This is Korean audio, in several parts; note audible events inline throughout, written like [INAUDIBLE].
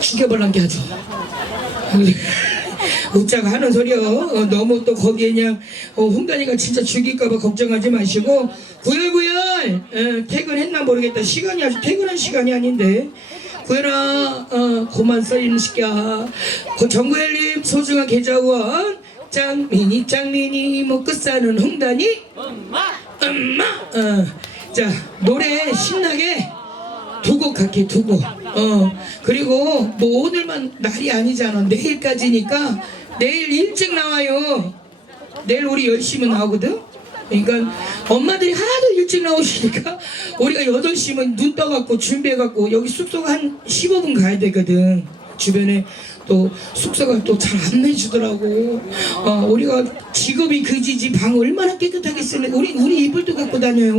죽여버란 게 아주. [LAUGHS] 웃자가 하는 소리요. 어, 너무 또 거기에 그냥 어, 홍단이가 진짜 죽일까봐 걱정하지 마시고 구열구열 어, 퇴근했나 모르겠다. 시간이 아직 퇴근한 시간이 아닌데 구열아 어, 고만 써있는 시끼야. 고 정구열님 소중한 계좌원 짱민이 짱민이 먹고 사는 홍단이 엄마 엄마 어, 자 노래 신나게 두곡 할게 두곡 어. 그리고 뭐 오늘만 날이 아니잖아. 내일까지니까 내일 일찍 나와요. 내일 우리 열심히 나오거든. 그러니까 엄마들이 하도 일찍 나오시니까 우리가 8시면 눈 떠갖고 준비해갖고 여기 숙소가 한 15분 가야 되거든. 주변에 또 숙소가 또 잘 안 내주더라고. 어, 우리가 직업이 그지지 방 얼마나 깨끗하게 쓰는 우리 우리 이불도 갖고 다녀요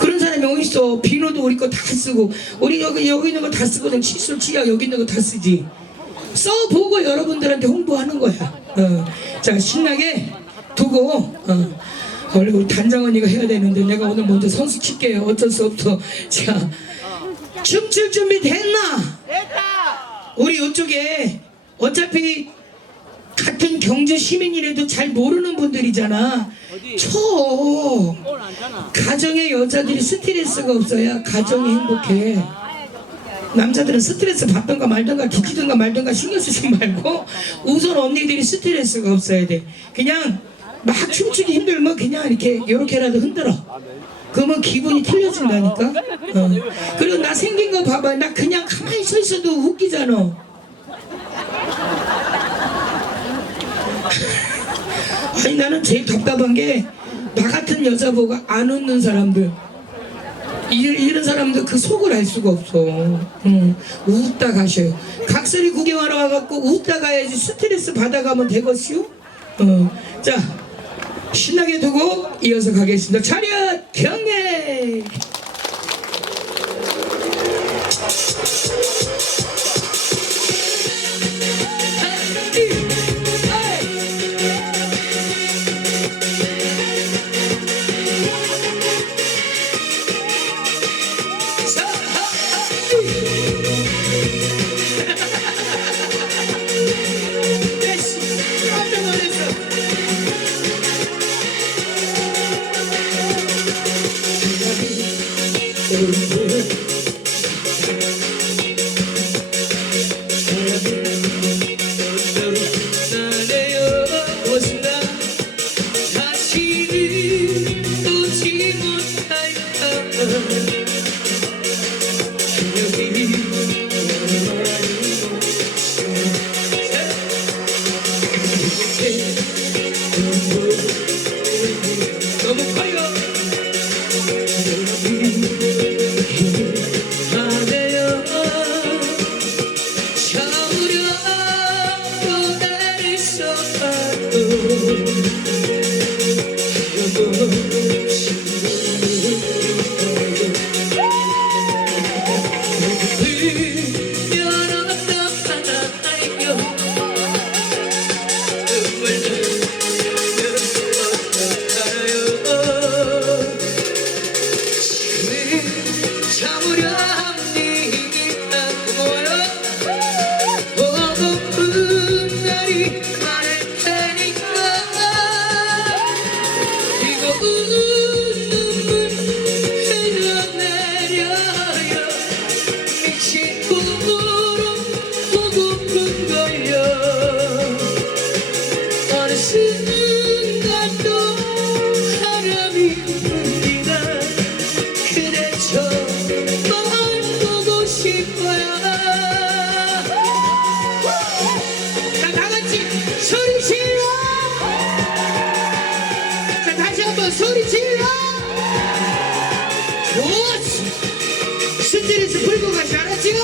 그런 사람이 어딨어? 비누도 우리 거 다 쓰고. 우리 여기 여기 있는 거 다 쓰거든 칫솔 치약 여기 있는 거 다 쓰지. 써보고 여러분들한테 홍보하는 거야. 어. 자 신나게 두고 어. 원래 우리 단장 언니가 해야 되는데 내가 오늘 먼저 선수 칠게요. 어쩔 수 없어. 자 춤출 준비 됐나? 됐다. 우리 이쪽에 어차피 같은 경주 시민이라도 잘 모르는 분들이잖아 쳐 안잖아 가정의 여자들이 스트레스가 없어야 가정이 행복해. 남자들은 스트레스 받던가 말던가 뒤지던가 말던가 신경 쓰지 말고 우선 언니들이 스트레스가 없어야 돼. 그냥 막 춤추기 힘들면 그냥 이렇게 이렇게라도 흔들어. 그러면 기분이 틀려진다니까. 어. 그리고 나 생긴 거 봐봐. 나 그냥 가만히 서 있어도 웃기잖아. 아니 나는 제일 답답한 게 나 같은 여자 보고 안 웃는 사람들. 이, 이런 사람들 그 속을 알 수가 없어. 응. 웃다 가셔요. 각설이 구경하러 와갖고 웃다 가야지 스트레스 받아가면 되겠슈? 어. 자 신나게 두고 이어서 가겠습니다. 차렷 경례 순간 또 바람이 붑니다. 그대 저널 보고 싶어요. 자 다같이 소리 질러! 자 다시 한번 소리 질러! 좋았어. 스트레스 풀고 가시 알았지요?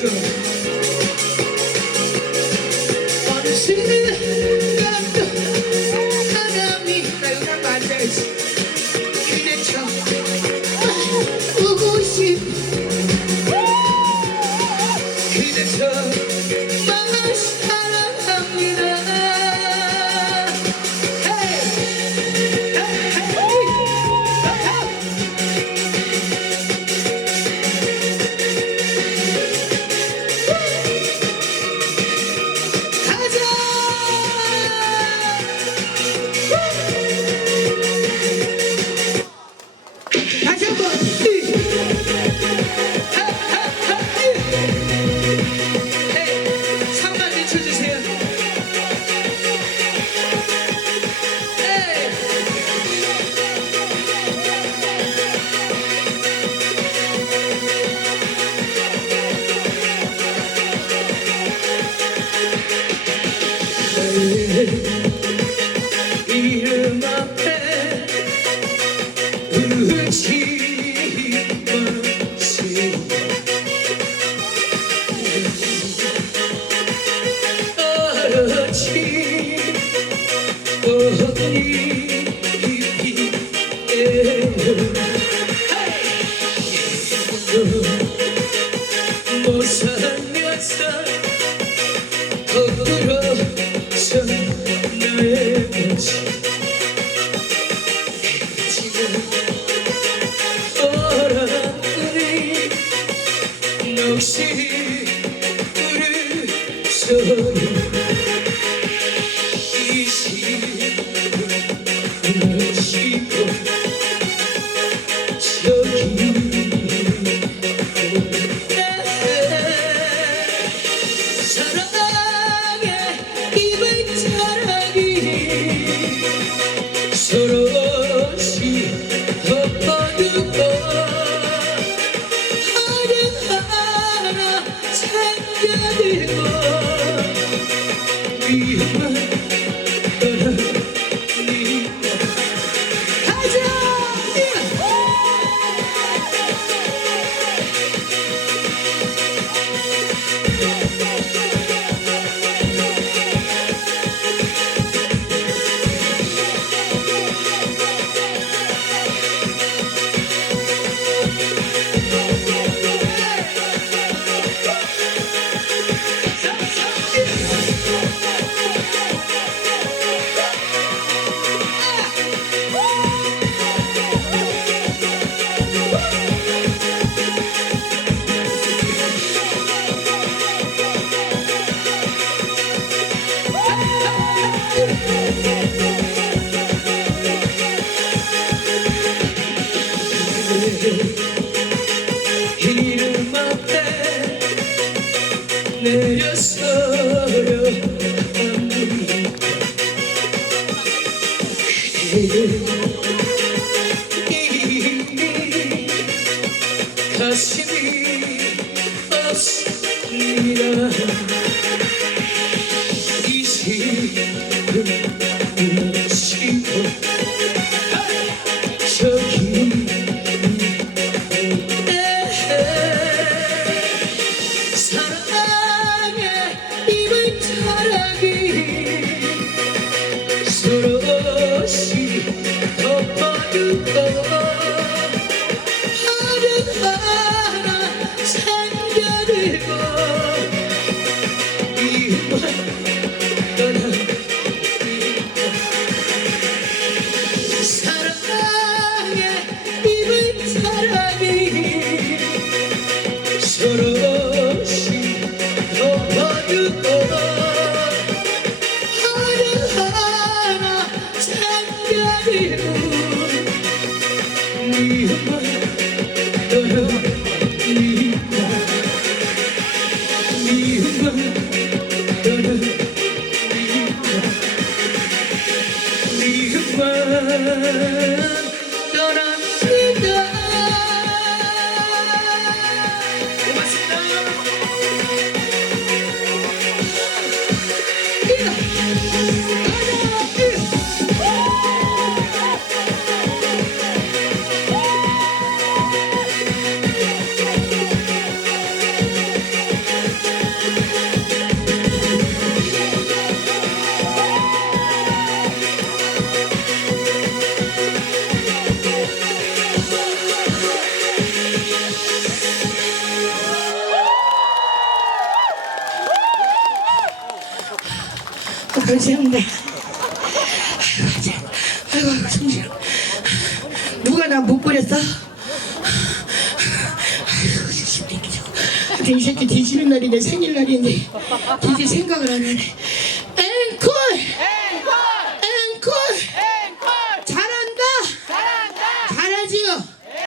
알 You. We 내려 아이고, 정신. 누가 나 못 버렸어? 아이고, 이 새끼 저거. 이 새끼 뒤지는 날이 내 생일날인데, 뒤질 생각을 안 하네.